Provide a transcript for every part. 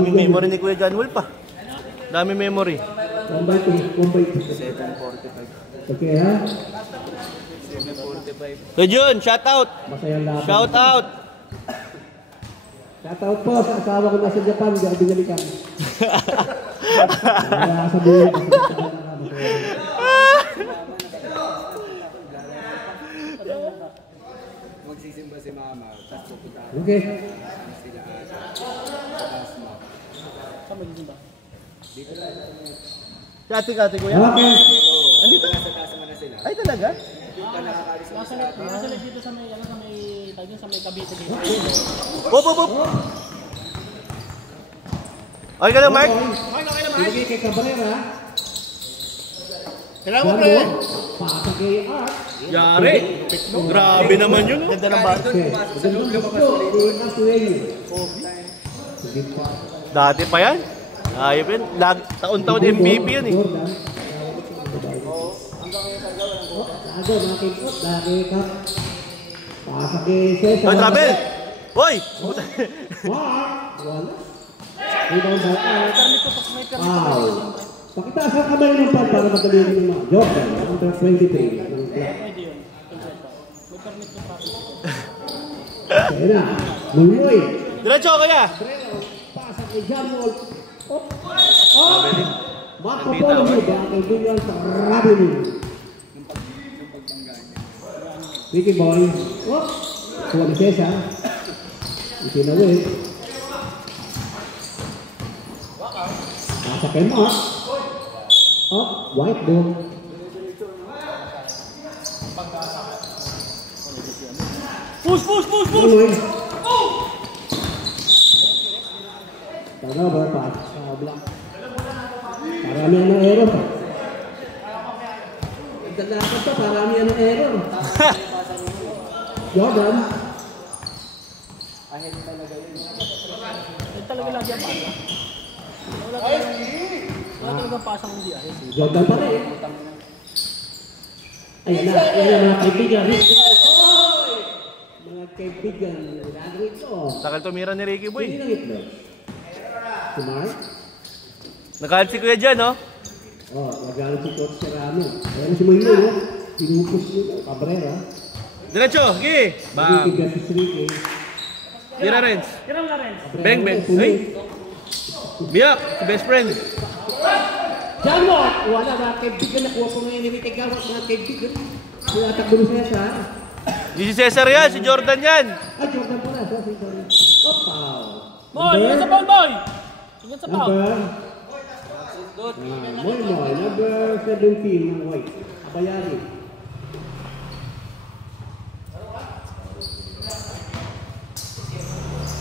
Daming memory ni Kuya John Wolf pa. Daming memory. 745. Okay ha? 745. Kuya John, shout out. Shout out. Shout out po sa asawa ko nasa Japan. Di ako binalikan. Kaya sabihin. Magsisimba si mama. Okay. Kati-kati Kuya. Okay. Andito? Ay talaga? Nasa dito sa may sa may Cavite dito. Hop, hop, hop. Okay ka lang, Mark? Sige kay Cabrera. Kailangan mo, pre. Pasa kay Art. Yari. Grabe naman yun. Ganda ng bata. Dati pa yan. Ayop yun. Taon-taon MVP yun eh. Lago, nakikot. Nakikot. Pasa kay Cesar. Hoy, Travel! Hoy! Mark! Wala. Rebound by Art. Wow. Pakita sa kamay ng pad para madali rin yung mga Jordan. Under 23 ng club. Kaya na. Mulmoy. Diretso, Kuya! Pasa kay John Wall. Oh! Marco Polo mo ba? Kaibigan sa Rabini. Ricky Boy. Oh! Kuha ni Cesar. Isinawin. Pasa kay Mark. Oh, white ball. Push! Mulmoy. Turnover pass. Block. Parami ng error. Nagdalakas pa, parami ng error. Jordan. Ay talaga lagi ang pasa. Wala talagang pasang hindi ahit. Jordan pa rin. Ayan na, mga kaibigan. Mga kaibigan, gagawin ito. Takal tumira ni Ricky Boy. Hindi lang ito. Si Mark. Nakalit si Kuya John, no? Oh, nagalit si Coach Serrano. Ayan si Moylo, no? Pinupos nyo, Cabrera. Diretso, Gi! Bam! Ricky versus Ricky. Tira, Renz. Tira na rin. Bang, bang. Ay! Biyak! Si best friend. John Wall! Wala na, kaibigan. Nakuha ko ngayon ni Ricky Gawat, mga kaibigan. Sinatakbo ni Cesar. Di si Cesar yan, si Jordan yan. Ah, Jordan pala. Sorry. Oh, foul. Boy! Yun sa foul, boy! Yun sa foul. Moy, number 17 ng White. Abayari.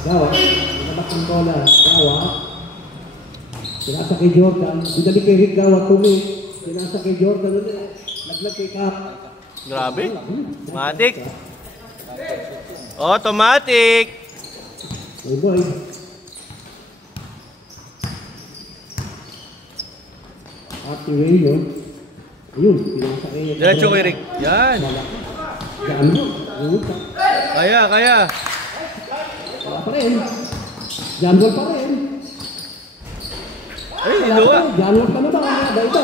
Gawa. Nabak ang bola. Gawa. Sinasa kay Jordan. Binalik kay Rick Gawa. Sinasa kay Jordan ulit. Naglag kay Cap. Grabe. Automatic. Automatic. Hey boy. Ate Ray yun. Ayun. Sinasa kay Diretso kay Rick. Yan. Gano. Kaya. Wala pa rin. Janwal pa rin. Ay, hiluwa. Janwal pa na ba? Ba ito?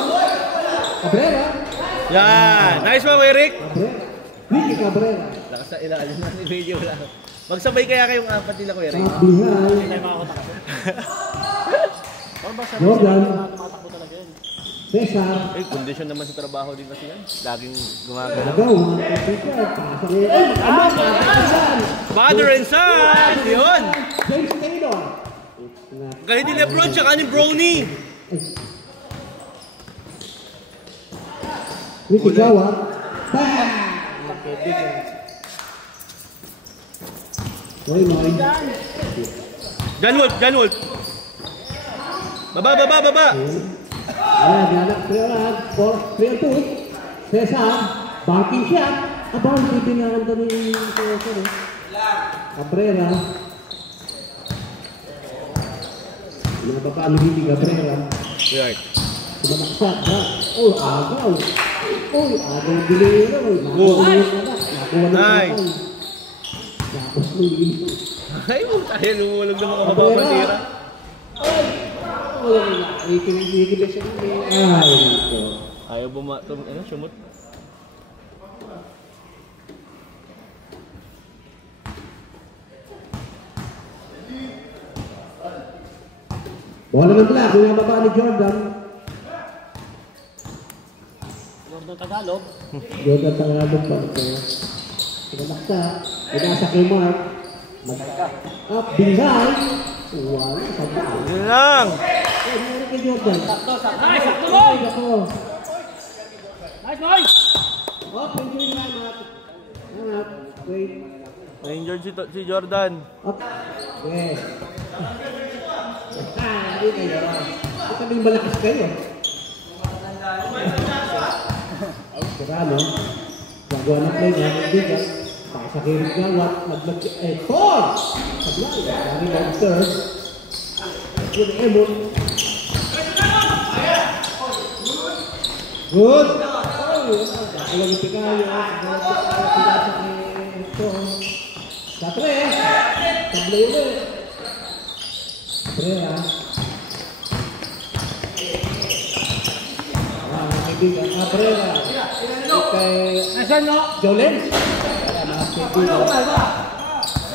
Cabrera. Yan. Nice one kay Rick. Cabrera. Ricky Cabrera. Lakas na ilalim na ni video lang. Magsabay kaya kayong apat nila Kuya Rick. Bihay. Hindi makakotak. Jordan. Tumatakbo talaga yun. Cesar. Ay, kondisyon naman sa trabaho din kasi yan. Laging gumagalaw. Agaw. Mga kapitid. Pasok niya. Ay, mag-anak. Father and son! Yun! James Taylor. Galit ni Lebron tsaka ni Brownie. Ricky Gawa. Moy. John Wolf. Baba. Anak Clear push. Cesar. Barking shot. Abang titingan kami Cesar. Cabrera. Nababa ni Ricky Cabrera. Right. Sumamaksak ha. Oh, agaw. Oh, agaw bilera. Nice. Tapos nilito. Ay, tayo lumulog ng mga mababang tira. Ikinig siya. Ay, ito. Ayaw ano, sumot. Bola ng black, yung baba ni Jordan. Jordan Tagalog. Jordan Tagalog pa ito. Pinalaksa. Pinasa kay Mark. Up, bingay. Wow, sabay. Yun lang! Meron kay Jordan. Nice, sakto boy! Ako. Nice boy! Up, hindi na Mark. Up, wait. Na-injured si Jordan. Up. Okay. Hindi kayo. Ito na yung malakas kayo. Sira, no? Gagawa ng play niya, magbigat. Sa kirig gawat, Paul! Sablay, kami na third. Good, Emon. Good! Alam ito kayo. Sa tres. Sablay ulit. Brera. Kaibigan. Brera. Kay Jolens.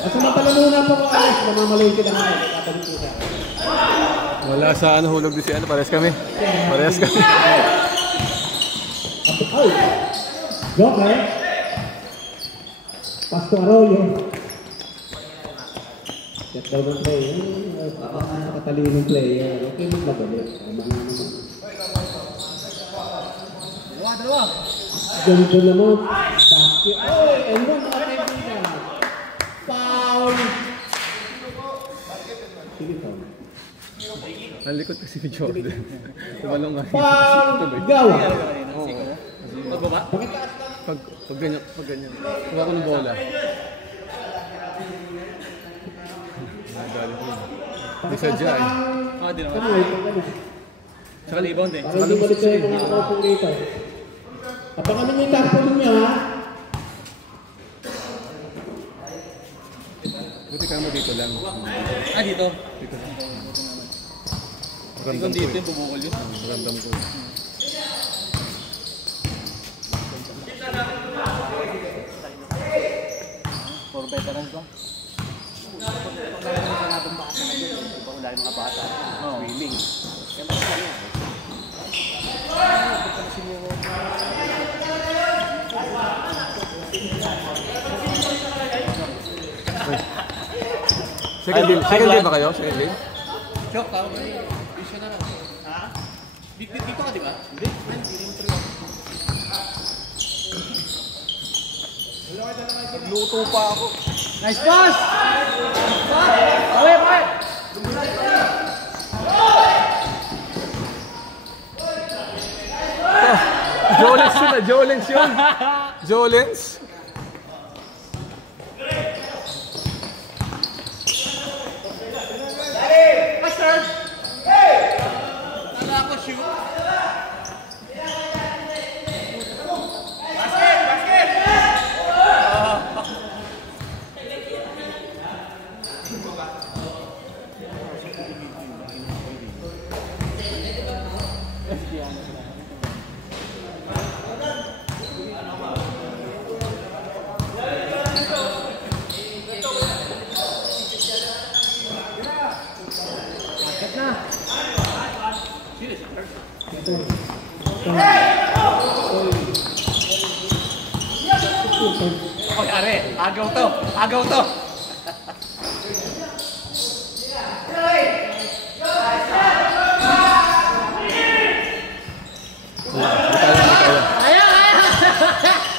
At sumapalamunan po ko alas. Mamamaloy ka na nga. Kapalik ko siya. Wala sa ano, hulog din si ano, parehas kami. Parehas kami. Ay! Joker. Pasto Arroyo. Get down ng play. Nakatalinong player. Okay mo magalit. Tama nga naman. Dalawa. Ganito naman. Basket. Oy! And one kaibigan. Foul! Sige, foul. Ang likod kasi ni Jordan. Tumalong nga. Foul! Gawa! Magbaba? Pag ganyan. Kuha ko ng bola. Nagalit mo. Hindi sadya eh. Di naman. Ano? Saka rebound eh. Para hindi balik kayo mga kapong rito. Kapag kami yung tarpon niya, ha? Buti ka mo dito lang. Dito. Random ko Dito eh. yung bubukol yun. Random ko. For veterans ba? Wala yung mga bata. Swimming. Second game ba kayo? Second game? Joke ka? Isyo na lang. Ha? Dito ka diba? Hindi. Nagluto pa ako. Nice pass! Away! Jolens yun. Jolens? Oh, are. Agaw to.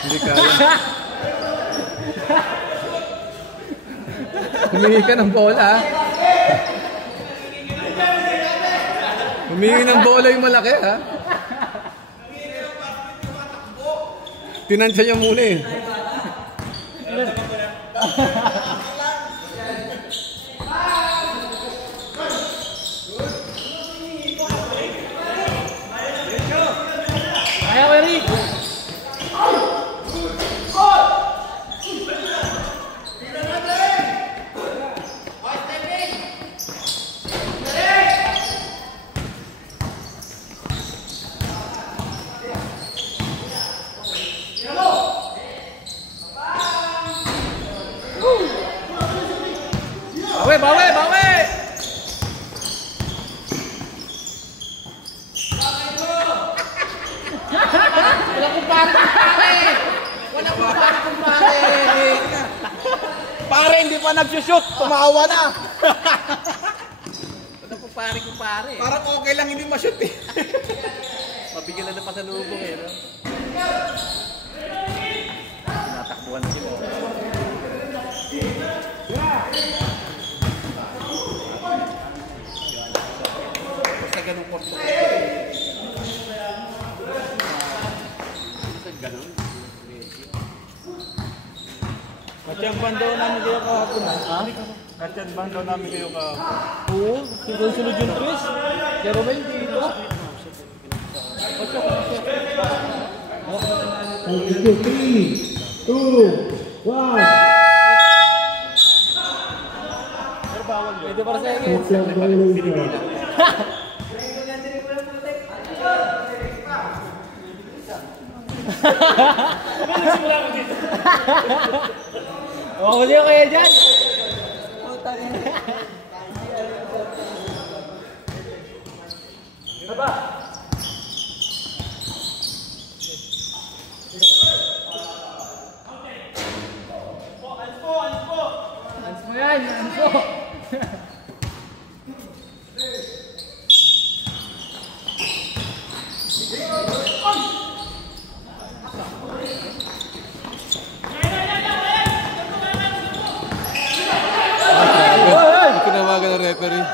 Hindi kaya. Humingi ka ng bola. Humingi ng bola yung malaki ha. Tinansya niya muna eh. Ayaw, Eric! Pare, hindi pa nagsushoot. Tumawa na. Ano po pare ko pare? Parang okay lang hindi ma-shoot eh. Mabigyan na ng pasalubong eh. No? Natakbuhan na sila. Basta ganun korto. Katyan daw namin kayo kahapon ha? Katyan daw namin kayo kahapon. Oo, sunod yung Chris. Pero ba hindi dito? Thank you. 3, 2, 1. Pwede para sa akin. Total violation. Oo, hindi kaya dyan. Ans mo yan, ans mo. Hindi kinawagan ng referee.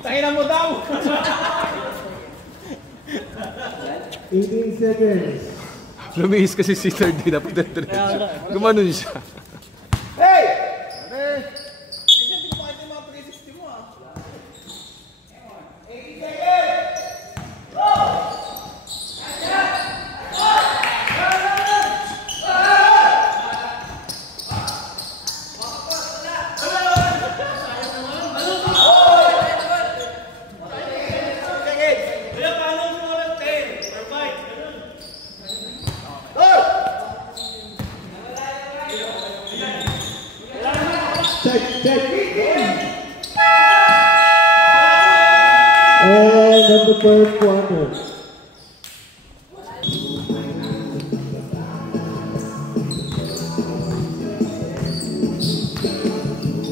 Tahinan mo daw. 18 seconds. Lumiis kasi si third day dapat diretso. Gumanon siya. Hey! Hindi ko makita yung mga 360 mo ah. Check. And on the third quarter.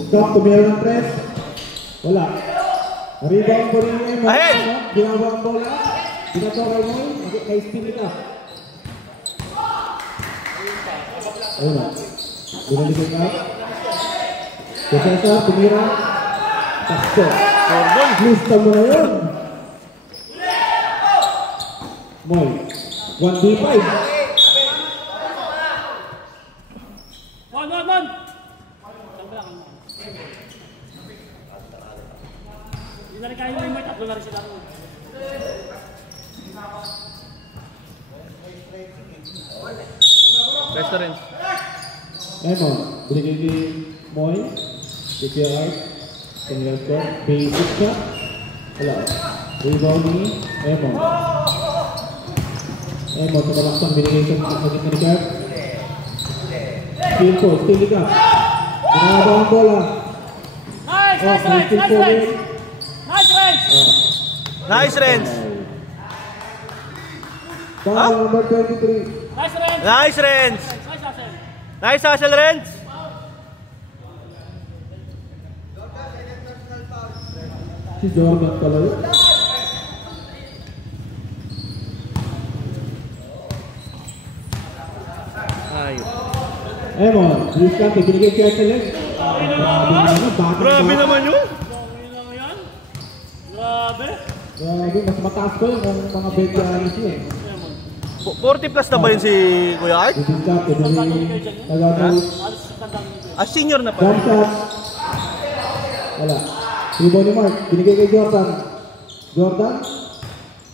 Stop, tumira ng press. Wala. Rebound po rin yung Emo. Ahead! Ginawa ang bola. Ginatokay mo yun. Nag-spin ka. Ayun na. Binalikin ka. Kusesa, tumira. Takso. Lista mo na yun. Moy. 1v5. Mon! Hindi na rin kaya yung may tatlo na rin sila. Restaurant. Emo. Binigay kay Moy. PPR. Kanyang score. Basic ka. Wala. Rebound ni Emo. Emo. Tumalaksang binigay sa magiging na Richard. Steal po. Steal ka. Ginagawa ang bola. Nice! Oh, Nice, steal Renz! po Nice, rin. Renz! Nice, Renz! Nice, Renz! Foul number 23. Nice, Renz! Nice, Renz! Nice, Hassel! Nice hustle, Renz! Si Jordan pala yun. Ayun. Emon, diskarte, binigay kay Arteles. Grabe naman yun! Grabe! Grabe, mas mataas ko yung mga veterans yun. 40 plus na ba yun si Kuya Art? Diskarte, binigay nagagawin. Senior na Jump pala. shot. Wala. Rebound ni Mark, binigay kay Jordan. Jordan.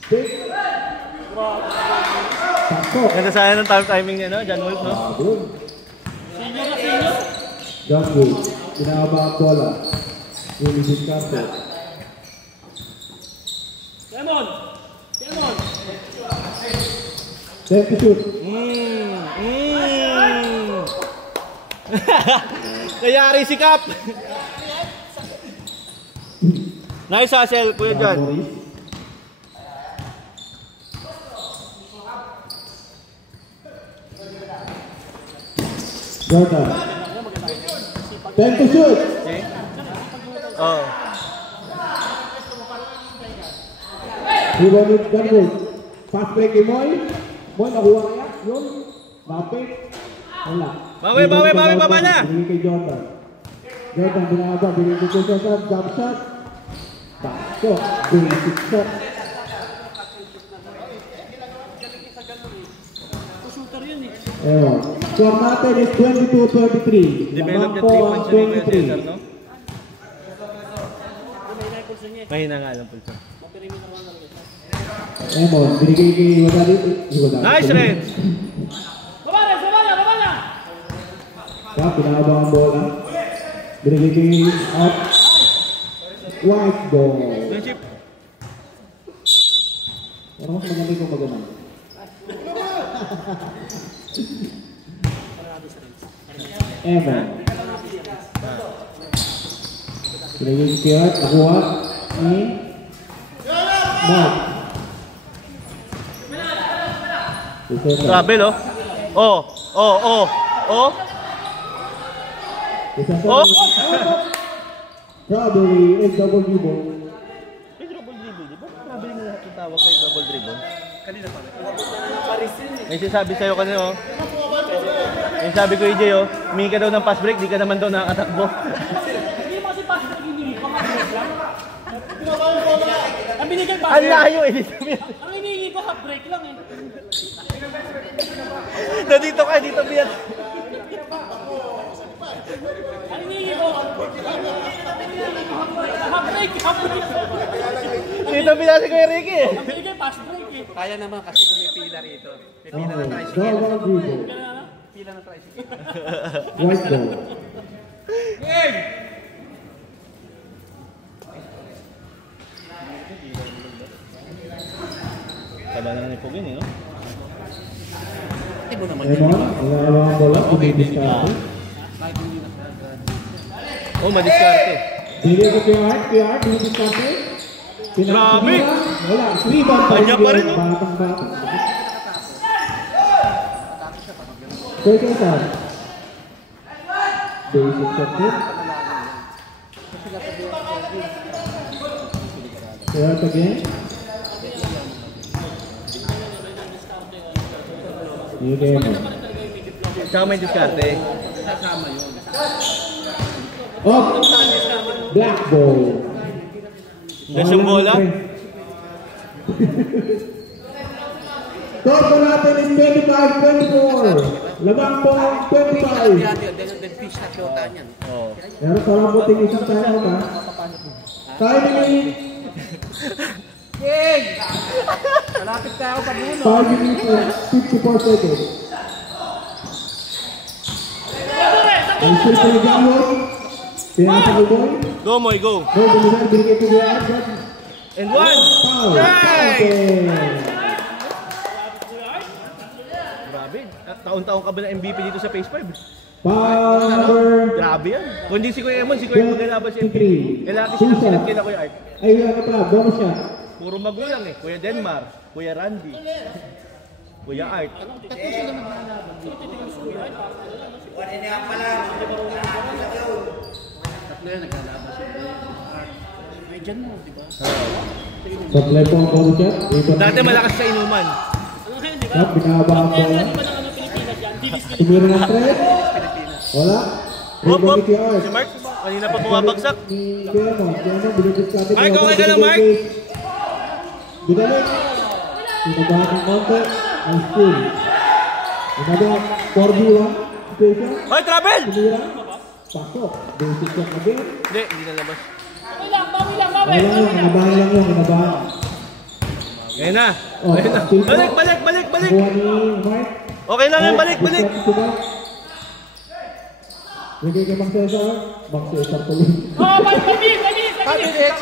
Pick. Takso. Ganda sana ng timing niya, no? John Wolf, no? Doon. Senior na senior! John Wolf. Pinakaba ang bola. Yung diskarte. Demon! Demon! Time to shoot. Kayari si Cap. Nice hustle, Kuya John. Jordan. Time to shoot. Oh. Rebound with Gunwood. Fast break kay Moy. Moy, nakuha kaya? Yun. Lapit. Wala. Bawi, baba na. Binigay kay Jordan. Jordan, binaba. Binigay kay Jordan. Jump shot. Backshot. Basic shot. Shooter yun eh. Ewan. Score natin is 22-33. Develop Lamang niya po 3 ang points yun, Kuya 23. Cesar, no? May records na niya eh. Mahina nga lang po ito. Maperimeter lang lang. Emon, binigay kay Wadali. Nice, Renz! Baba na! Kaya pinabang ang bola. Binigay kay out. White ball. Friendship. Pero mas magaling kung magaling. Emon. Binigay kay out. Nakuha ni Mark. Travel, oh. Oh. Strawberry and double dribble. May double dribble, di ba? Travel na lahat yung tawag kay double dribble. Kanina pa. May sinasabi sa'yo kanina, oh. May sabi ko, EJ, oh. Humingi ka daw ng pass break, di ka naman daw nakakatakbo. Hindi mo kasi pass break, hindi mo. Pang-break lang. Ang binigay pass Ang break. layo, eh. Ang hinihingi ko half break lang eh. Dito ka, dito biyat. Ang hinihingi ko half break. Dito biyat si Kuya Ricky, eh. Ang binigay pass break eh. Kaya naman kasi kung may pila rito. May pila na tricycle. Double dribble. Pila na tricycle. White ball. Taba naman ni Pugin, eh, no? Emon, nalalawa ang bola. Bumibiscarte. Oh, madiskarte. Binigay ko kay Art. Bumibiscarte. Grabe! Wala. Rebound pa Kanya pa rin, no? Batang-batang. Kay Cesar. Basic shot din. Start again. Binigay kay Emon. Tsaka may diskarte. Oh! Black ball. Gas yung bola. Total natin is 25-24. Labang po ang 25. Fish na shota niyan. Oh. Meron parang buting isang tayo ba? Timing! Malapit tayo sa buno. 5 minutes and 54 seconds. Ang shoot ko ni Gamon. Pinasa ko boy. Go, Moy, go. Go, bumisan. Binigay ko niya. And one. Foul. Yay! Grabe. Taon-taon ka ba na MVP dito sa Phase 5? Foul number Grabe yan. Kung di si Kuya Emon, si Kuya Emon kailaban si MVP. Kailangan silang sinat kila Kuya Art. ay ano pala, bonus shot. Puro magulang eh. Kuya Denmar, Kuya Randy, Kuya Art. Supply po ang bonus shot. Dati malakas sa inuman. Ano ngayon, di ba? Shot, binaba ang bola. Di ba ng ano Pilipinas yan? Digis Tumira ng threat. Wala. Hop, Rebound hop. ni Art. Si Mark, kanina pa bumabagsak. Ni Keno, binigit sa atin. Mark, okay ka lang, Mark? Binalik. Pinabahan ng konti. Ang school. Binaba, 4v1. Station. Hoy, travel! Tumira. Pasok. Basic shot again. Hindi nalabas. Bawi lang. Wala lang, kinabahan lang yun, kinabahan. Ngayon na. Oh, Ngayon na. silver. Balik. Nakuha ni Mark. Okay lang yan, balik. Bigay kay Mang Cesar. Mang Cesar tuloy. Oh, 5 minutes. 5 minutes.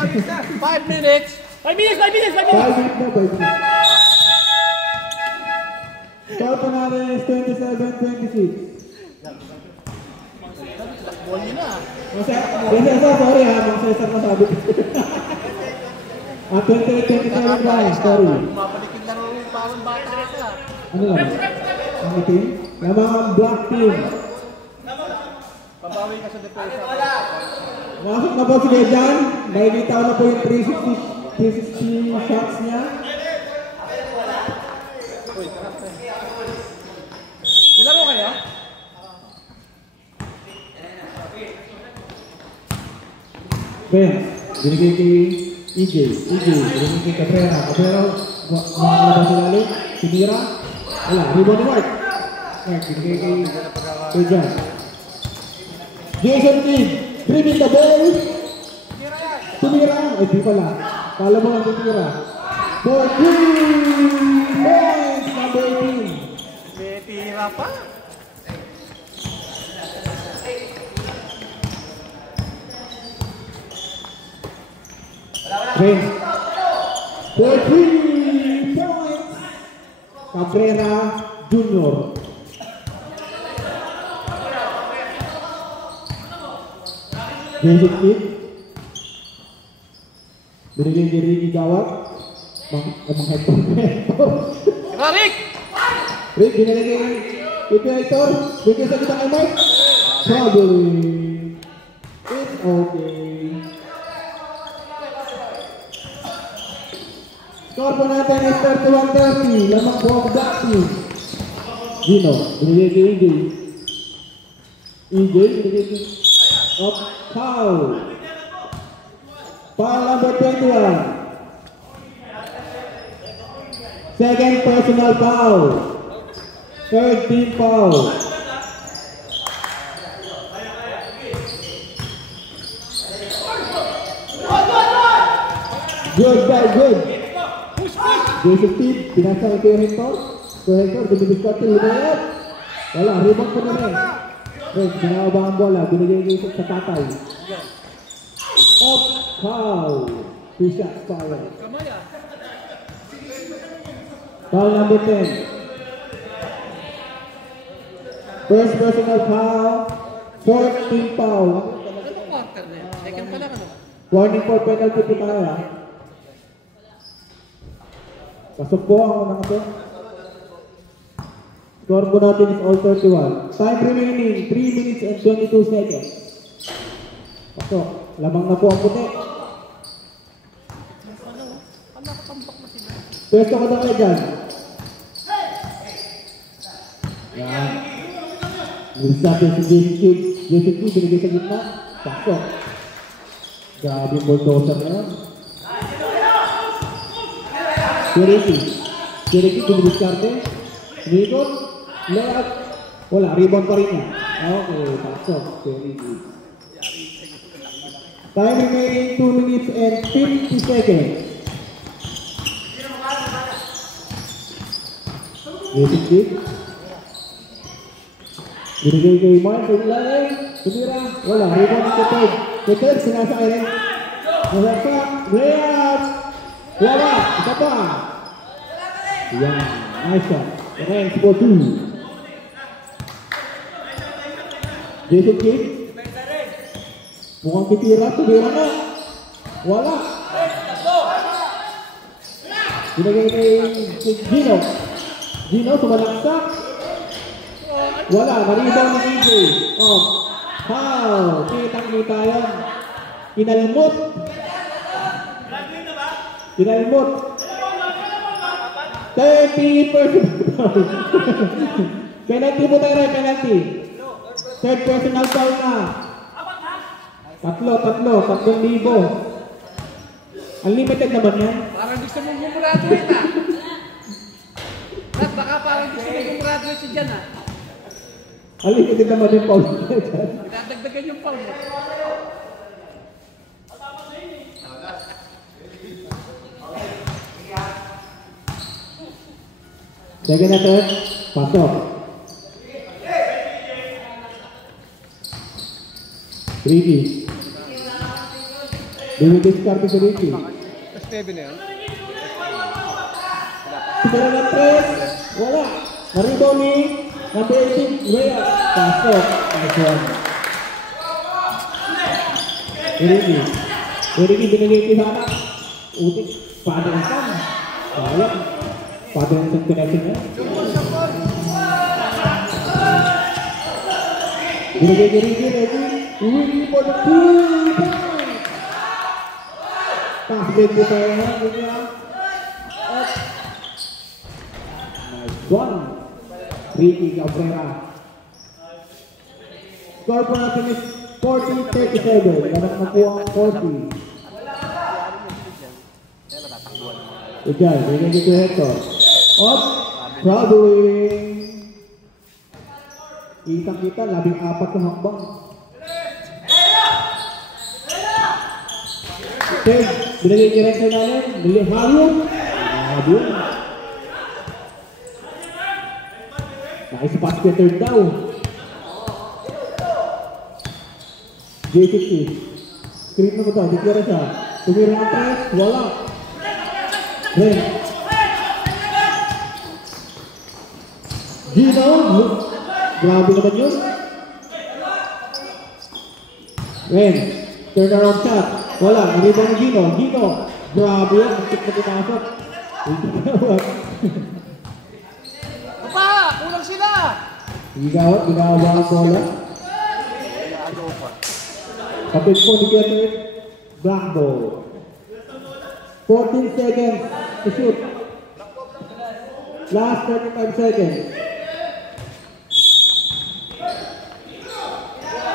5 minutes. 5 minutes na, 5 minutes. Score po natin is 27-26. Ball nyo na. Sorry ha, Mang Cesar na sabi. 28-27 ba? Sorry. Mapalikin lang yung parang bata ka. Ano lang? Ang team? Lamang ang black team. Pabawi ka sa depensa. Masok na po si Dejan. May bitaw na po yung 360 shots niya. Kilaro kayo? Ben, binigay kay EJ, binigay kay Cabrera. Cabrera, mga sa lalo. Sinira. Wala, rebound ni Mark. Mark, binigay kay Dejan. Jason Kidd, dribbling the ball. Tumira. Ay, di pala. Kala mo lang tumira. For 3 points, number 18. May tira pa. Ben, for 3 points, Cabrera Jr. Jason Kidd. Binigay kay Ricky Gawat. Headphone. Rick! Rick, binigay kay Hector. Bigay sa kita kay Mike. Struggling. It's okay. Score po natin is 31-30. Lamang po ang black team. Gino, binigay kay EJ. EJ, binigay kay foul. Foul number 21. Second personal foul. Third team foul. Good, good. Jason Kidd, pinasa kay Hector. Hector, binibigkat ito, hinayat. Wala, rebound po na rin. Red, binababa ang bola, binigay sa tatay. Up, foul. 2 shots fired. Foul number 10. First personal foul. Fourth team foul. Ano quarter na yan? Second pa lang ano? Warning for penalty to Kaya. Pasok po ang unang ito. Score po natin is all 31. Time remaining 3 minutes and 22 seconds. Pasok. Lamang na po ang puti. Pwesto ka daw kayo dyan. Yan. Nilisa po si Jason Kidd. Jason Kidd binigay sa gitna. Pasok. Grabe yung bulldozer na yan. Siriki dumidiskarte. Umikot. Layup. Wala, rebound pa rin niya. Okay, pasok. Siriki. Time remaining 2 minutes and 50 seconds. Jason Kidd. Binigay kay Mark. Tumira. Wala, rebound ni Keted. Keted, sinasakay rin. Nasasak. Layup. Wala, isa pa. Yan, nice shot. Ranks for 2. Jason Kidd. Mukhang titira, tumira na. Wala. Binagay kay Gino. Gino, sumalaksak. Wala, maribaw ng EJ. Oh, foul. Kitang-kita yan. Kinalmot. Kinalmot. 30%. Penalty po tayo rin, penalty. Third personal foul na. Tatlong libo. Unlimited naman yan. Parang gusto mong gumraduate ah. Baka parang gusto mong gumraduate si Jan ah. Unlimited naman yung foul. Dadagdagan yung foul mo. Second na third, pasok. Ricky. Dumi-discard si Ricky. Mas 7 na yan. Siguro na 3. Wala. Na-rebound ni number 18, Rhea. Pasok. Nice one. Irigi binigay kay Hana. Utik. Padensan. Sayang. Padensan connection niya. Binigay kay Irigi. Irigi for the 2. Pass break po tayo na. Nice one. Ricky Cabrera. Score po natin is 40-37. Ganap na po ang 40. Ikaw, binigay ko Hector. Up. Traveling. Kita-kita, 14 na hakbang. Ted, binigay kay Hector natin. Binigay Hayong. Hayong. Nice pass kay third down. J50. Screen na ba ito? Dikira siya. Tumira ng press. Wala. Ren. Gino. Grabe naman yun. Ren. Turn around shot. Wala. Nariba ng Gino. Gino. Grabe yun. Ang tip na pinasok. Papa! Kulang sila! Ginawa ang bola. Kapit po ni Kevin. Black ball. 14 seconds to shoot. Last 35 seconds.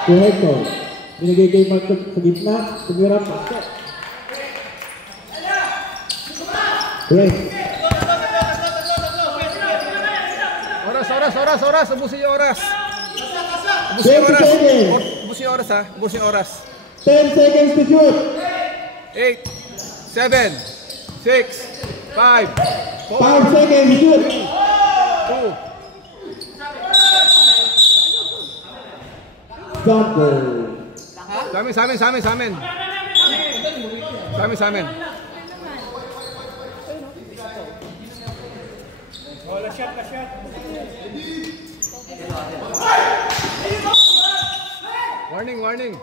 To Hector. Binigay kay Mark sa gitna. Tumira pasok. Yes. Oras. Ubusin yung oras. 20 seconds. Ubusin yung oras ha. Ubusin yung oras. 10 seconds to shoot. 8, 7, 6, 5, 5 seconds to shoot. 2. Jump ball. Sa amin. Warning.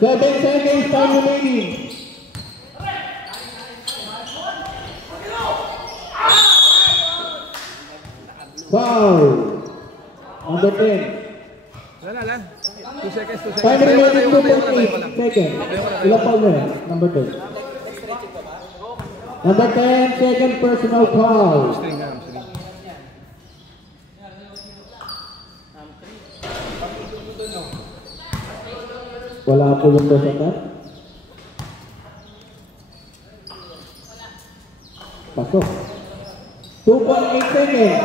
7 seconds time remaining. Foul. Number 10. Lan. 2 seconds. Time remaining 2.8 seconds. Ilang foul na yan? Number 10. Number 10, second personal foul. String. Wala po yung dosatat. Pasok. 2.8 seconds.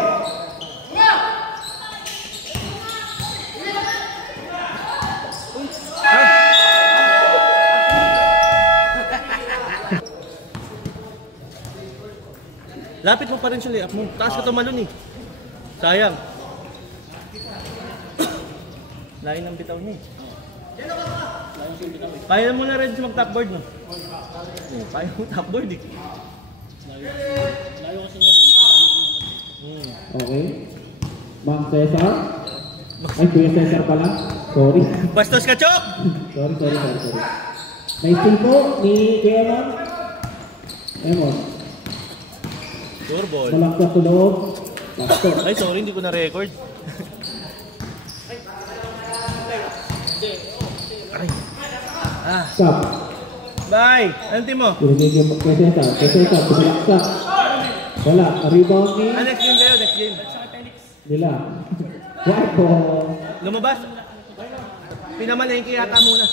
Lapit mo pa rin sa layup mo. Taas ka tumalon eh. Sayang. Lain ng bitaw niya eh. Kaya mo na rin siya mag-topboard, no? Kaya mo topboard eh. Layo kasi niya. Okay. Ma'am Cesar. Ay, Kuya Cesar pala. Sorry. Bastos ka, Chok! Sorry. Nice team po ni Kuya Ma'am. Emon. Sure ball. Malaksak sa loob. Pasok. Ay, sorry, hindi ko na-record. Stop. Bye! Anong team mo? Pinigay mo kay Cesar. Pumalaksak. Wala. Rebound ni Next game kayo, next game. nila. White ball. Lumabas. Pinamalengke yata muna.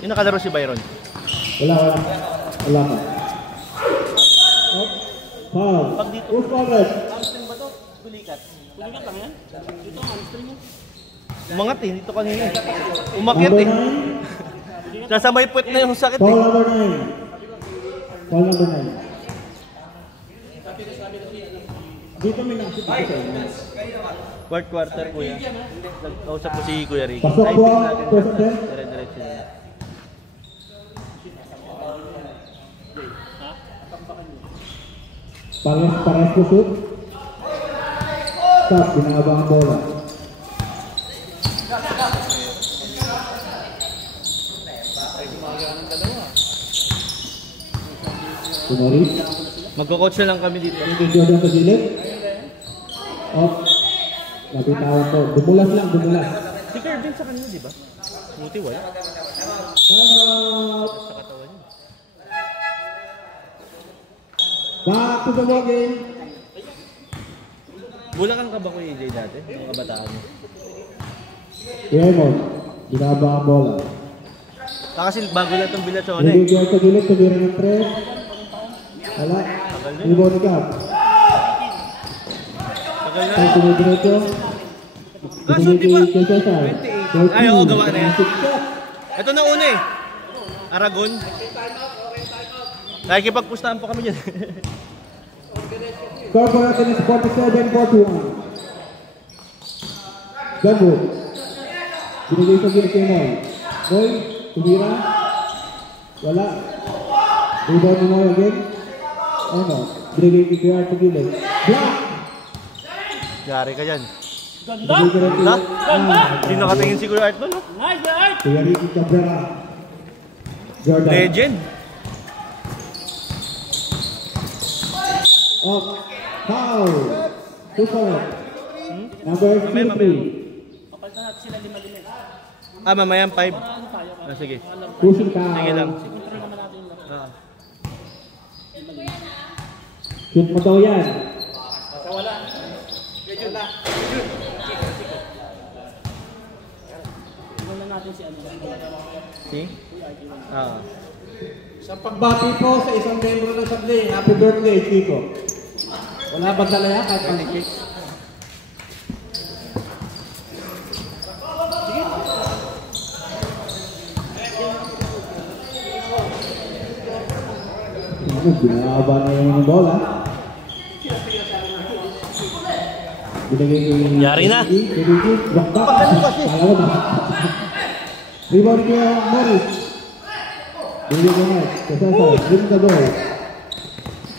Yung nakalaro si Byron. Wala ka. Foul. Who's covered? Hamstring ba to? Gulikat. Kulikat lang yan. Dito ang hamstring mo. Umangat eh, dito kanina. Umakyat Number eh. 9. Nasa may puwet na yung sakit Foul eh. number 9. Foul number 9. Dito may nakasip ako sa inyo. Fourth quarter, kuya. Nagkausap ko si Kuya Ricky. Pasok po ang natin. first and 10. Dire-diretso na. Pares po shoot. Stop, binaba ang bola. Tumaris. Magko-coach na lang kami dito. Yung Jordan sa gilid. Off. Nabitawan po. Dumulas lang, dumulas. Si Kervin sa kanila, di ba? Buti wala. Timeout. Sa katawan niya. Back to the ball game. Bulacan ka ba ko AJ dati? Yung kabataan mo. Raymond. Binaba ang bola. Kasi bago lang itong Bilatsone. Nabigyan sa gilid, tumira ng tres. Wala. Rebound ni Gab. Tagal na. Ay, tinidiretso. Kaso di ba? Kay Cesar. 28. Ay, oo, gawa na yan. Ito na una eh. Aragon. Nakikipagpustahan pa kami dyan. Score for natin is 47-41. Gunwood. Binigay sa gilid kay Moy. Moy, tumira. Wala. Rebound ni Moy again. Ano? Binigay kay Kuya sa gilid. Block! Yari ka dyan. Ganda! Binigay ka rin Ganda! sila. Hindi nakatingin si Kuya Art doon, no? Nice, Art! Kuya Ricky Cabrera. Jordan. Legend. Off. Foul. Two foul. Number Mamaya, 53. Papalitan natin sila 5-5. Ah, mamaya 5. Para ano tayo? Ah, sige. Pushing foul. Sige lang. Control naman natin yung Ah. Shoot mo daw yan. Tingnan na natin si ano. See? Ah. Sa pagbati po sa isang membro ng Sablay, happy birthday, Chico. Wala ba talaya kahit panikik? Binaba na yung bola. Binigay ko yung... Yari na. Rebound kay Morris. Binigay ko na. Kasasa. Bring the ball.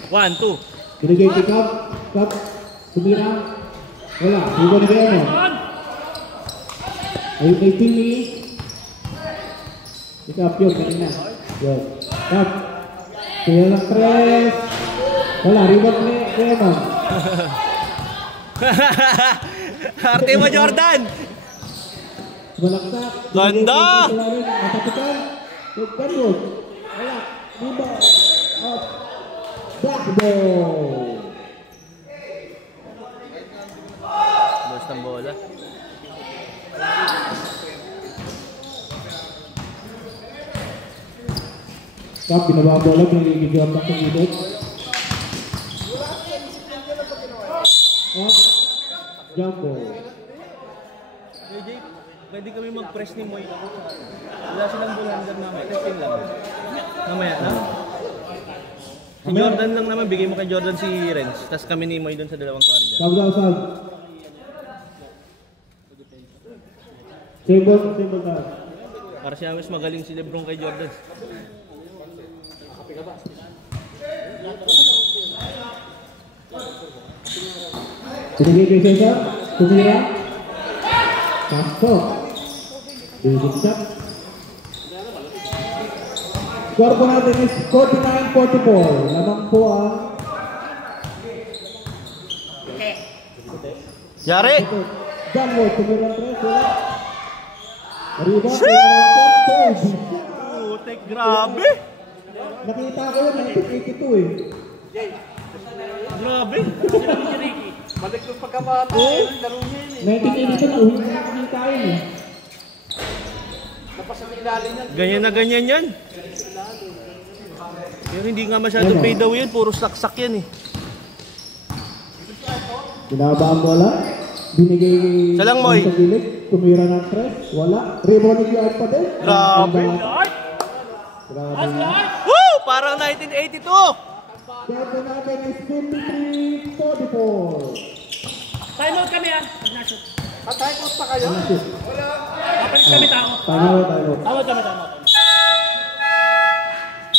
1, 2. Binigay kay Cap. Cap. Sumira. Wala. Rebound kay ano. Ay, may Timmy. Si Cap yun. Kanina. Yun. Cap. Kaya lang tres. Wala. Rebound kay ano. Arte mo, Jordan! Malaksak. Ganda! Matapitan. Gunwood. Wala. Rebound. Up. Back ball. Basta ang bola. Cap, binaba ang bola. Binigay ang sa gilid. Up. Jump ball. AJ, pwede kami mag-press ni Moy. Wala silang bulandan namin. Testing lang. Mamaya na. Si Jordan lang naman. Bigay mo kay Jordan si Renz. Tapos kami ni Moy doon sa dalawang kwarya. Sab daw, sab. Same ball daw. Para siya mas magaling si Lebron kay Jordan. Binigay kay Cesar. Tumira. Castro. Basic shot. Score po natin is 49-44. Lamang po ang Yari! Gunwood. Tumira ang tres. Wala. Arriba. Putek, grabe! Nakita ko yun. 1982 eh. Grabe! Balik yung pagkabata. Oo. Laro niya yun eh. 1982 na uwi na nakita yun eh. Napasa sa ilalim yan. Ganyan na ganyan yan. Pero hindi nga masyadong pay daw yan. Puro saksak yan eh. Binaba ang bola. Binigay Isa lang, Moy. sa gilid. Tumira ng tres. Wala. Rebound ni Art pa din. Grabe. Grabe. Woo! Parang 1982! Kaya natin is 53-44. Time out kami ah. Pag na-shoot. Patay ko pa kayo. Papalit kami tao. Tama. Tawag kami tao.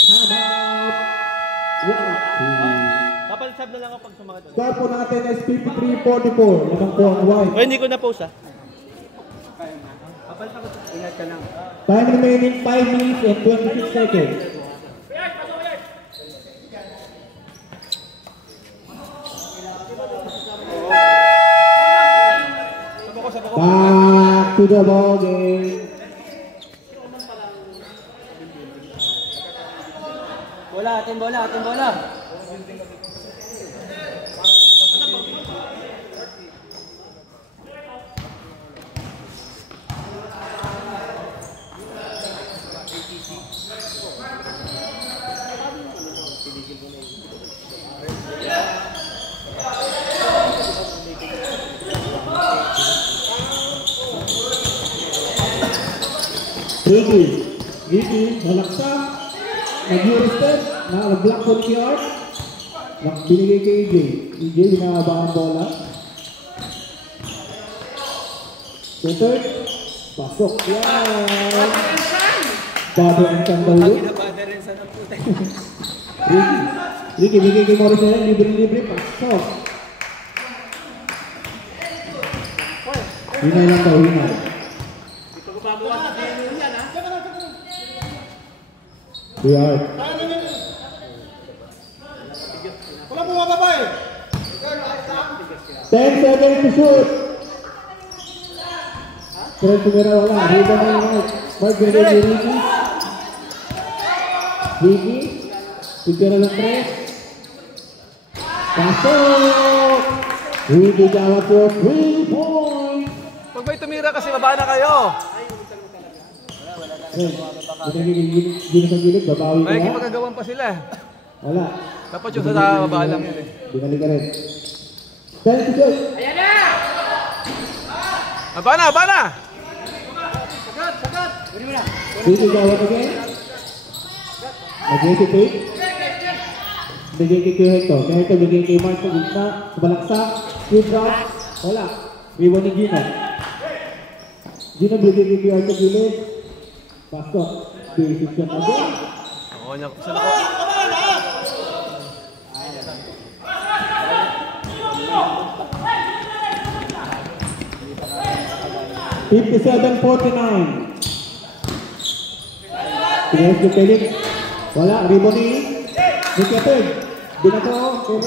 How about Kapalit sub na lang ako pag sumakit. Score po natin is 53-44. Lamang po ang white. Hindi ko na post Ingat ka lang. Time remaining 5 minutes and 26 seconds. Back to the ball game. Bola, atin bola, atin bola. Ricky, nalaksa, nag-step, nag-block po ni Art, binigay kay EJ. EJ, binababa ang bola. Center, pasok, yan! Bado ang sandalo. Ricky, bigay kay Morris na libre-libre, pasok. Hinay lang daw, hinay. We are. Wala bumababa eh. 10 seconds to shoot. Pero tumira wala. Rebound na yun. Mark, binigay ni Ricky. Ricky. Tumira ng 3. Pasok! Ricky gawat po 3 points. Pag may tumira kasi baba na kayo. Gilid, babawi May kaya? magagawan pa sila. Wala. Dapat yung sa baba lang yun eh. Binalik ka rin. 10 to shoot. Aba na! Ricky gawat again. Mag-hesitate. Bigay kay Hector. Kay Hector, bigay kay Mark sa gitna. Balaksak. Shoot drop. Wala. Rebound ni Gino. Gino, bigay kay Hector sa gilid. Pasok. Basic shot again. Oo, saan ako? 57-49. Pinayos ni Felix. Wala. Rebound ni Niketeg. Binato.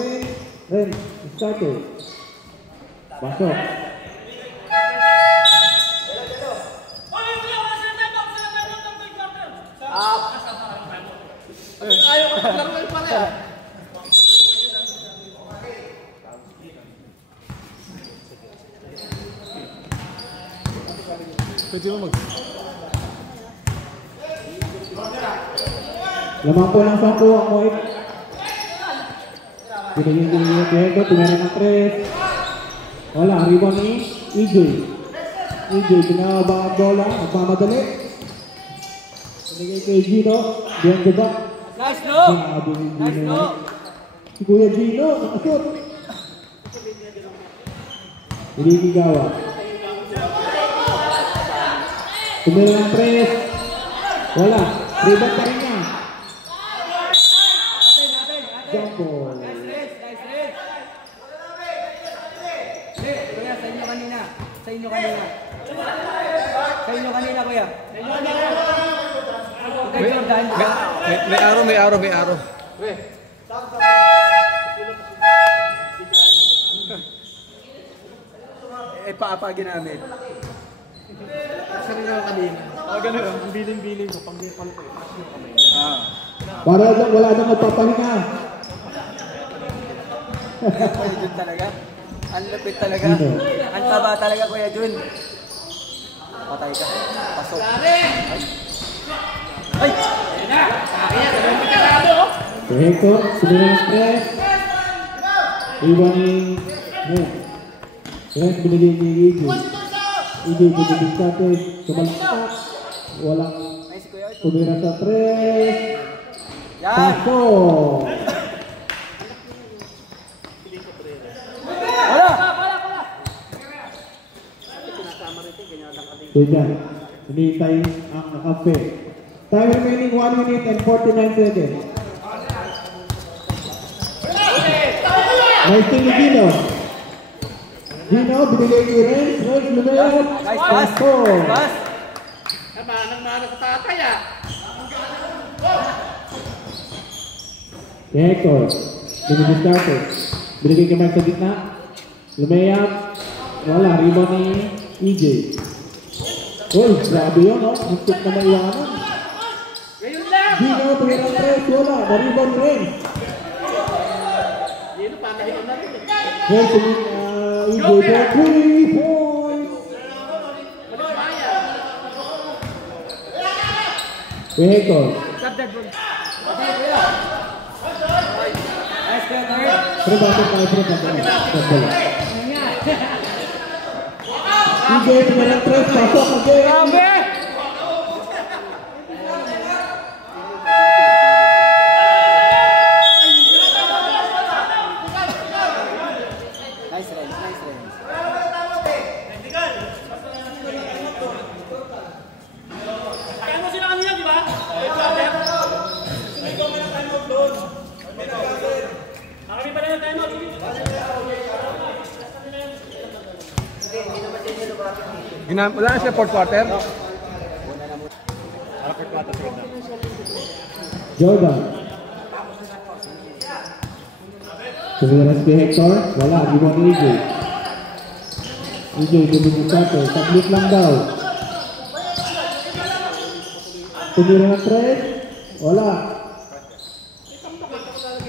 Ren. Starter. Pasok. Ayaw ka lang lang pala. Pwede mo mag... Lamang po ng 10 ang Moit. Pinagin ni Diego. Tumira ng 3. Wala. Rebound ni EJ. EJ. Pinababa ang bola. Nagmamadali. Pinagin kay Gino. Diyan the back. Nice no! Nice no! Si Kuya Gino. Nakasot. Ricky Gawa. Tumira ng 3. Wala. Rebound pa rin niya. Jump ball. Kuya, sa inyo kanina. Sa inyo kanina, kuya. May araw. Paapagin namin. Sabi nga kanina. Ganun. Ang biling-biling ko, pang dipal ko. Wala nang magpapahinga. Kuya Jun talaga. Ang lupit talaga. Ang taba talaga, Kuya Jun. Patay ka. Pasok. Ay! Correcto. Tumira ng 3. Iwan ni Ren. Ren binigay ni EJ. EJ binigay sa 3. Tumalaksak. Walang Nice, Kuya. tumira sa 3. Yan! Pasok! Wala! So dyan, hinihintay ang nakape. Time remaining 1 minute and 49 seconds. Nice thing ni Gino. Gino, binigay ni Renz. Renz, lumayas. Nice pass. Four. Pass. Kay Hector. Binigay starter. Binigay kay Mark sa gitna. Lumayas. Wala, rebound ni EJ. Uy, grabe yun, no? Higpit na maiwanan. Gino, tumira ang Renz. Wala, na-rebound ni Renz. Renz, EJ for 3 points. Kay Hector. Nice play, Third. Pero bakit tayo EJ, tumira ang 3. Pasok again. Nice range, nice range. Kaya mo sila kanina, di ba? Marami pa na time out. Wala na siya fourth quarter? Jordan. Sumiras kay Hector. Wala, gibang EJ. EJ, bibig starter. Tablit lang daw. Tumira ng 3. Wala.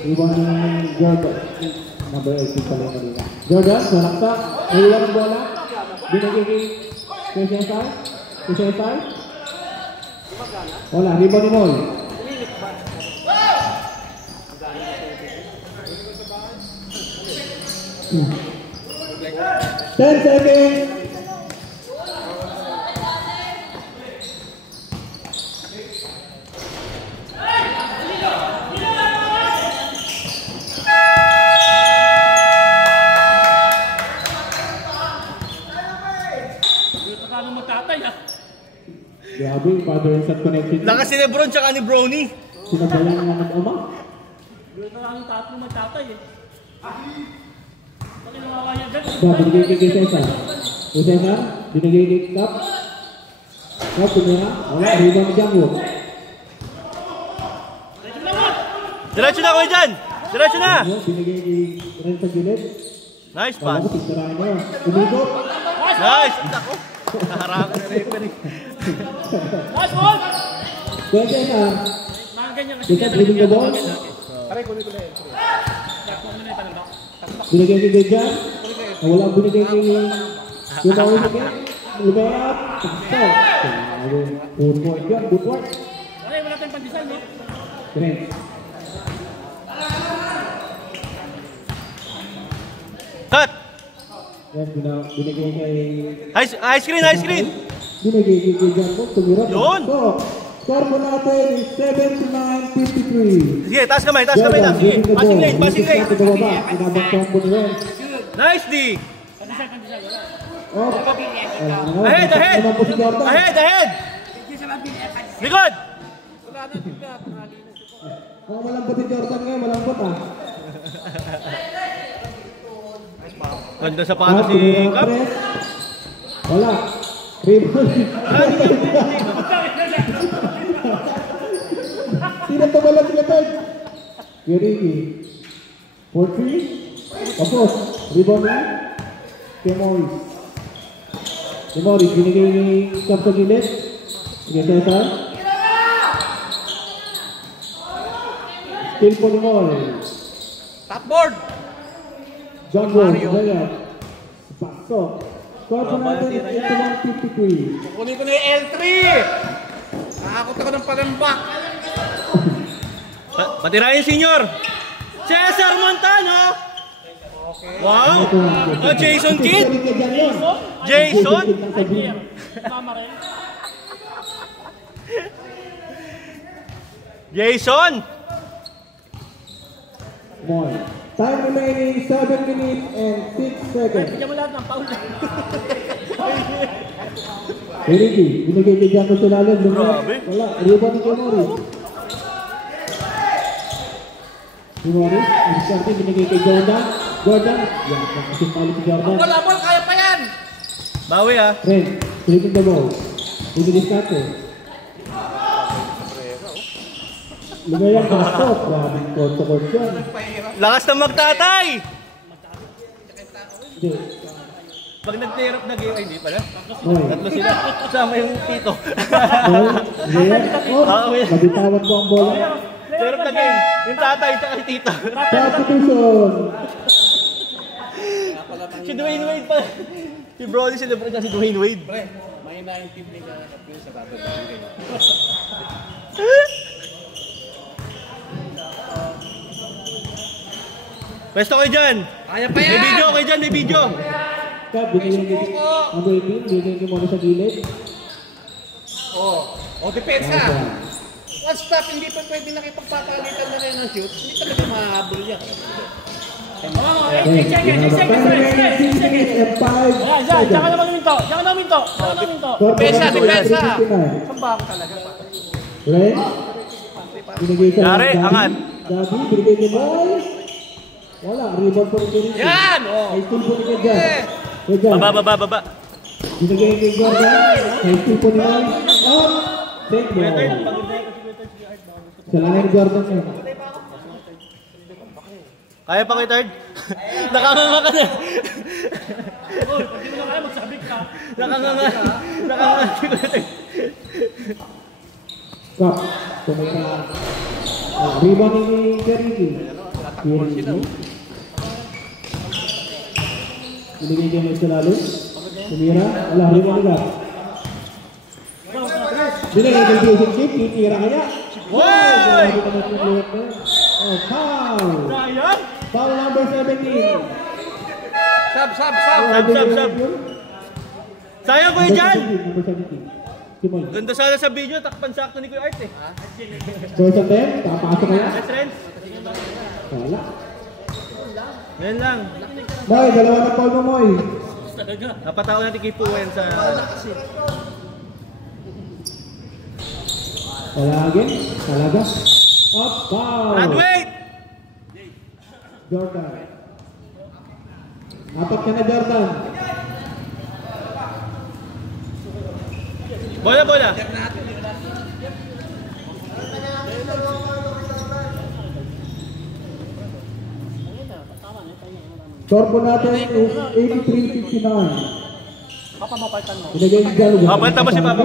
Ibang Jordan. Number 18 pala yung kanina. Jordan, salakta. Naiwan ang bola. Binagay kay Cesar. Kay Cesar. Wala, rebound ni Moy. Hmm. 10 seconds. Dito ka nang magtatay, ha? Grabe, father and son connection. Lakas si Lebron tsaka ni Brownie. Sinabayan nga mag-ama. Dito ka nang tatlong magtatay, eh. Bakit nawawaya dyan? Binigay kay Cesar. O Cesar, binigay kay Cap. Cap, tumira. Wala, rebound ni Django. Diretso na kayo dyan! Diretso na! Binigay kay Ren sa gilid. Nice Wala pass. ko, pinturahan niya. Tumigop. Nice! Ako! Naharangan na referee. Nice ball! Kaya Cesar, Mga ganyan kasi. Cesar, leading the ball. Binigay kay Dejan. Wala binigay kay Lumawi sa gilid. Lumayap. Pasok. Good point yan, good point. Okay, wala tayong pandesal, no? Ren. Cut! Yan, binigay kay... High screen, high screen! Binigay kay Django. Tumirap. Yun! So, score po natin is 79-53. Sige, taas kamay lang. Sige, passing lane, passing lane. Inabagtong po ni Ren. Nice, D! Oh. Ahead, ahead! Naman po si Jordan. Ahead! Likod! Oh, malambot si Jordan ngayon, malambot ah. Ganda sa paano si Cap. Wala. Rebound. Sino tumala sila third? Yoriki. 4-3. Tapos, rebound ni kay Morris. Si Morris, binigay ni Cap sa gilid. Sige, Cesar. Still po ni Morris. Top board! John Wall, Zayan. Pasok. Score po natin is 81-53. Kunin ko na yung L3! Nakakot ako ng palambak! Patirahin senior! Cesar Montano! Wow! Oh, Jason Kidd! Jason! Tama rin. Jason! More. Time remaining 7 minutes and 6 seconds. Bigyan mo lahat ng foul. Ricky, binigay kay Django sa lalim. Grabe. Wala, rebound ni kay Morris. Si Morris, ang starte binigay kay Jordan. Jordan. Yan, nakasin pa ulit si Jordan. Bol, kaya pa yan! Bawi ah. Ren, flipping the ball. Bibilis natin. Lumayan ka na to. Grabe yung konto-kont yan. Lakas ng magtatay! Hindi. Pag nag-clear up na game, ay hindi pala. Oy. Tatlo sila. Kasama yung tito. Oy. Ayan. Oh, mabitawan ko ang bola. Clear up na game. Yung tatay at yung tito. Substitution. Si Dwayne Wade pa. Si Brody celebrate na si Dwayne Wade. May na-team ni Kapil sa babagay. Pwesto kayo dyan. Kaya pa May yan! video kayo dyan, may video. Kap, binigyan ang waiting. Binigyan ko muna sa gilid. O, depensa! One stop, hindi pa pwede nakipagpapalitan na rin ng shoot. Hindi talaga mahabol yan. Oh, 8 seconds, 8 seconds, 8 seconds. And 5 Ayan, dyan. Diyan ka naman minto. Diyan ka naman minto. Diyan ka naman minto. Depensa! Saan ba ako talaga? Ren, binigay ka Yari, ng angat. Gabi, binigay ni Moy. Wala, rebound po ni Kerry. Yan! High school po ni Kedjan. Baba. Binigay ni Jordan. High school po ni Moy. Up! Thank you. Salamat ni Jordan yun. Kaya pa kayo third? Nakanganga ka na. Oh, pag di mo na kaya, magsabik ka. Nakanganga. Nakanganga si Kuya Third. Kap, tumita. Rebound ni Kerry. Binigay niya mo sa lalim. Tumira. Wala, rebound ni Kap. Binigay niya yung tip. Titira kaya. Woy! Oh, foul! Sayang! Foul number 17. Sab! Sab. Sayang Kuya Jan! Number 17. Simoy. Ganda sana sa video, takpan sakto ni Kuya Art eh. First attempt, kapasok kaya? Yes, friends? Wala. Yan lang. Moy, dalawa na foul mo, Moy. Napatawa natin kay Puwen sa... Palagin, talaga. Up, foul! Graduate! Jordan. Apat ka na, Jordan. Bola. Score po natin is 83-59. Papa, mapalitan mo. Binigay yung dalawa. Ah, palta mo si Papa.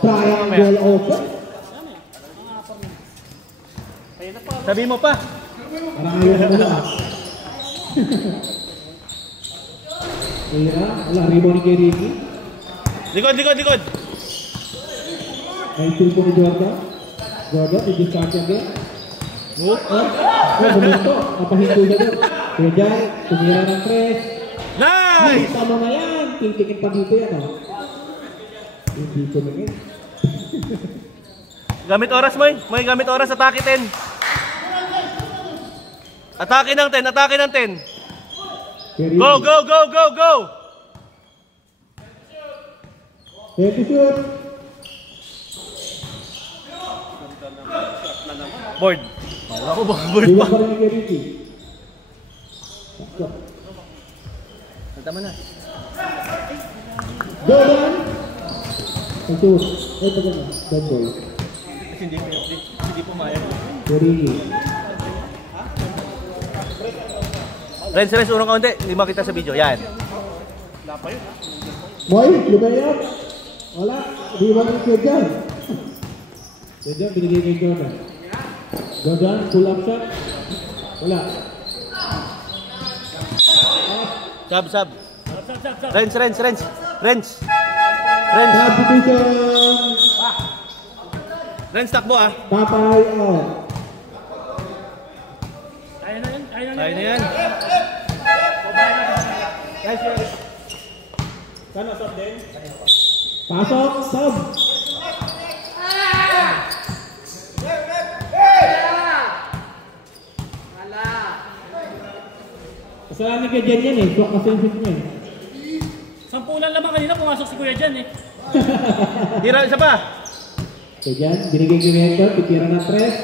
Triangle open. Sabi mo pa. Parang ayaw na wala. Wala, rebound ni Kerry. Likod. Nice two po ni Jordan. Jordan, i-discard again. Bumunto. Napahinto siya doon. Kaya dyan, tumira ng tres. Nice! Tama na yan. Tingtingin pa dito yan. Hindi ko na yan. Gamit oras mo Moy, gamit oras. Atake 10. Atake ng 10. Kerry. Go! Ready shoot. Board. Ako ba? Board Diwa pa. pa rin ni Kerry. Tama na. Jordan. Shoot. Ito ka na. Bad boy. Hindi pumayag. Kerry. Renz, unang kaunti. Hindi makita sa video. Yan. Moy, lumayap. Wala. Diwa ni Kerry. Kerry, binigay kay Jordan. Jordan, pull up shot. Wala. Sab. Renz. Substitution. Renz, takbo ah. Tatay out. Kaya na Kaya na yan. Pasok, sub. Kasalanan kay Jen yan eh. Swak kasi yung shoot niya eh. Sampulan naman kanina, pumasok si Kuya dyan eh. Tira, isa pa. Kay Jen, binigay ko yung headshot. Titira ng tres.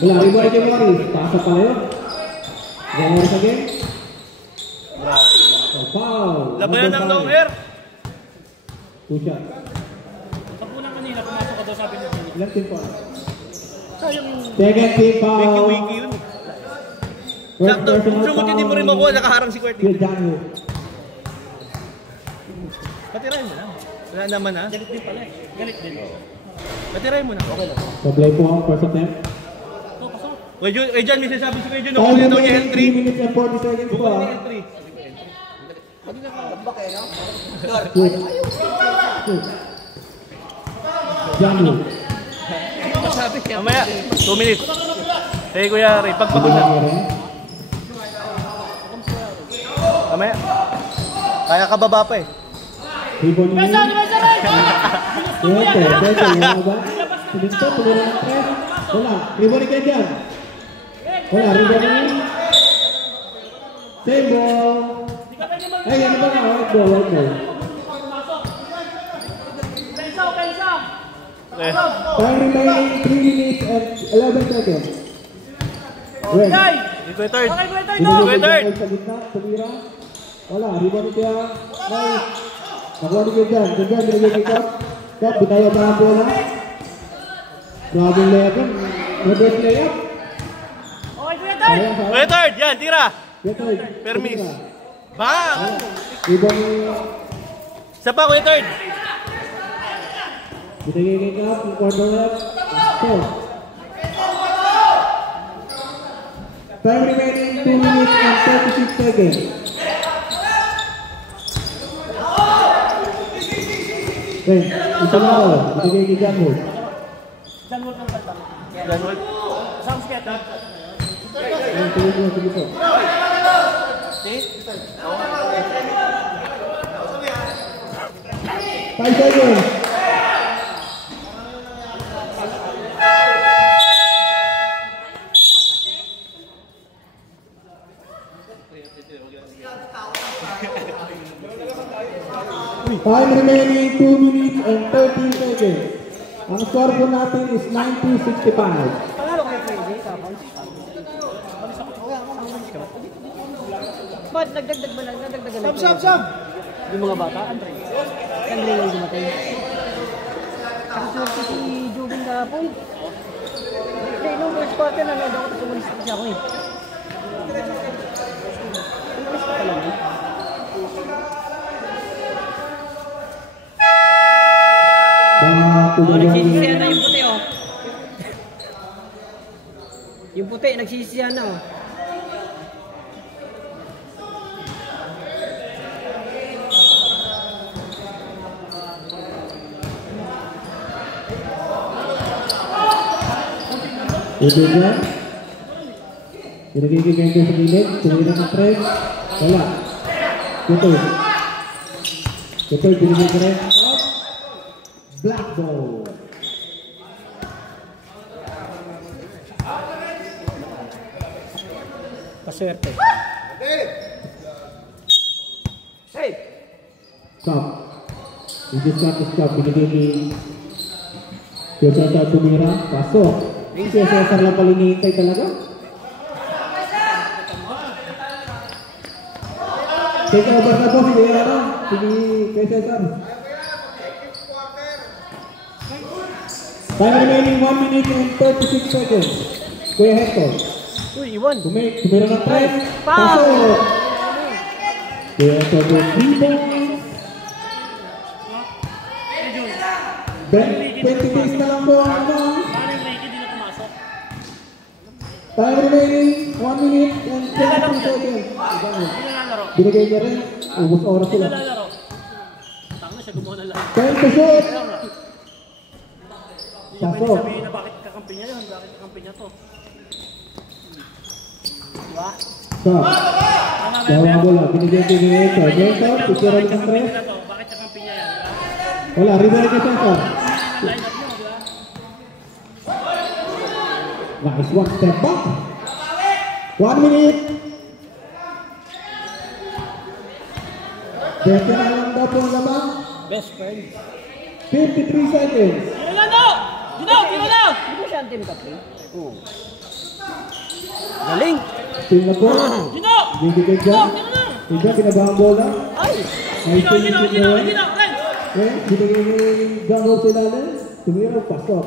Wala, rebound kay Morris. Pasok pala yun. Long hair again. Oh, foul. Labanan ng long hair. 2 shots. Pag unang kanina, pumasok ka daw sabi niya. Ilang team foul? Sayang. Second team foul. Wiki yun. Sakto, sumut hindi mo rin makuha, nakaharang si Kurt. With Daniel. Patirahin mo na. Wala naman ha. Galit din pala eh. Galit din. Patirahin mo na. Okay lang. Sablay po ang first attempt. So, pasok. Diyan, may sasabi si Kuya Jun. Time Kuya daw niya remaining L3. 3 minutes and 40 seconds po. Kukuha niya L3. Shoot. Shoot. Daniel. Mamaya, 2 minutes. Hey Kuya Ray, pagpagulan. Mamaya. Kaya ka baba pa eh. Rebound Pesa, niya. pesa, Ray! Beto, wala ba? Pinito, tumira ng 3. Wala. Rebound ka dyan. Wala, rebound niya. Same ball. Ay, ano ba na? White ball, white ball. Pensa, pensa! Time remaining 3 minutes and 11 seconds. Red. Jai! Kuya Third. Okay, Kuya Third, Binigay Kuya niya Third. sa gitna, tumira. Wala, rebound niya. Nice. Nakuha niya dyan. Dyan, binigay kay Cap. Cap, bitaya ba ang bola? Grabe yung layup yun. Mabes layup. Okay, Kuya Third! Sayang, sayang. Kuya Third, yan, tira. Beto, Permis. tumira. Bang! Rebound niya. Isa pa, Kuya Third. Binigay kay Cap, yung corner left. So, time remaining 2 minutes and 36 seconds. Okay, ito na ako. Binigay kay Jambo. Danwal ng taltang. Danwal. Sounds get. Sige po. 5 seconds. Time remaining 2 minutes and 13 seconds. Ang score po natin is 90-65. Panalo kayo, Freddy, tapos. Ba't nagdagdag ba lang? Nagdagdagan lang. Sab! Yung mga bata, Andre. Andre lang dumatay. Kasi si Jubin kahapon. Hindi, nung first quarter na nanood ako, tapos umalis kasi ako eh. Umalis ka pala eh. Nagsisisihan na yung puti oh. Yung puti, nagsisisihan na oh. Ibigyan. Pinagigigyan ko sa gilid. Tumira ng press. Wala. Tutoy. Tutoy, binigay ko rin. Black ball. Paswerte. Stop. You just got to stop. Binigay ni Cesar tumira. Pasok. Si Cesar lang pala hinihintay talaga. Take over na po. Sige na. Sige kay Cesar. Time remaining 1 minute and 36 seconds. Kuya Hector. Uy, iwan. Tumira ng press. Foul! Pasok. Kuya Hector po. 3 points. 20 days na lang po ang ano. Parang Ricky, di na pumasok. Time remaining 1 minute and 22 seconds. Hindi na lalaro. Binigay niya rin. Ubus oras Hindi sila. na lalaro. Tanga na siya, gumawa na lang. Time to shoot. Hindi niya pwede Pasok. sabihin na bakit kakampi niya yun, bakit kakampi niya to. Diba? Stop. Dawang bola. Binigay kay Hector. Hector, tutira Bakit ng kakampi press. niya to? Bakit kakampi niya yan? Wala, rebound kay Cesar. Line up mo, diba? Nice one, step back. 1 minute. 20 na lang daw po ang lamang. Best friend. 53 seconds. Tiro na no! Tiro na! Hindi ko siya ang team captain. Oo. Galing! Still na po. Bibigay dyan. Iba, kinabang bola. Ay, Gino. Okay, binigay mo yung down roll sa ilalim. Tumira, pasok.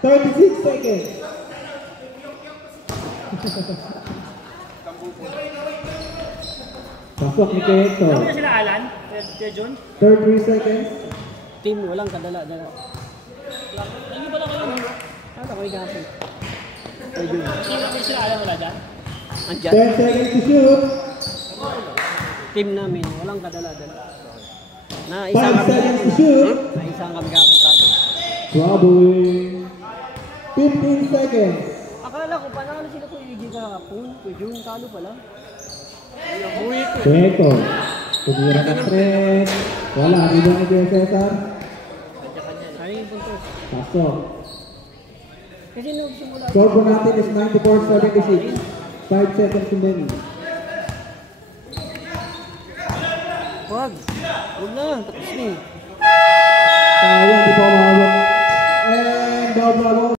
36 seconds. Pasok ni Keto. Ano na sila Alan? Kaya John? 33 seconds. Team, walang kadala-dala. Ano ba lang kayo? Ano ko igapin? Kaya John. Team sila Alan wala dyan? Andyan. 10 seconds to shoot. Team namin, walang kadala-dala. Na 5 isang seconds to shoot. Na isang kami kapatado. Trouble. 15 seconds. Akala ko panalo sila kung Yuji kahapon. Kung June, talo pala. Keto. Tumira ng 3. Wala, hindi ba ni Cesar? Ay, puntos. Pasok. Kasi nagsimula. Score po natin is 94-76. 5 seconds remaining. Wag. Wag na. Tapos na eh. Sayang, di pa umabot. And bravo.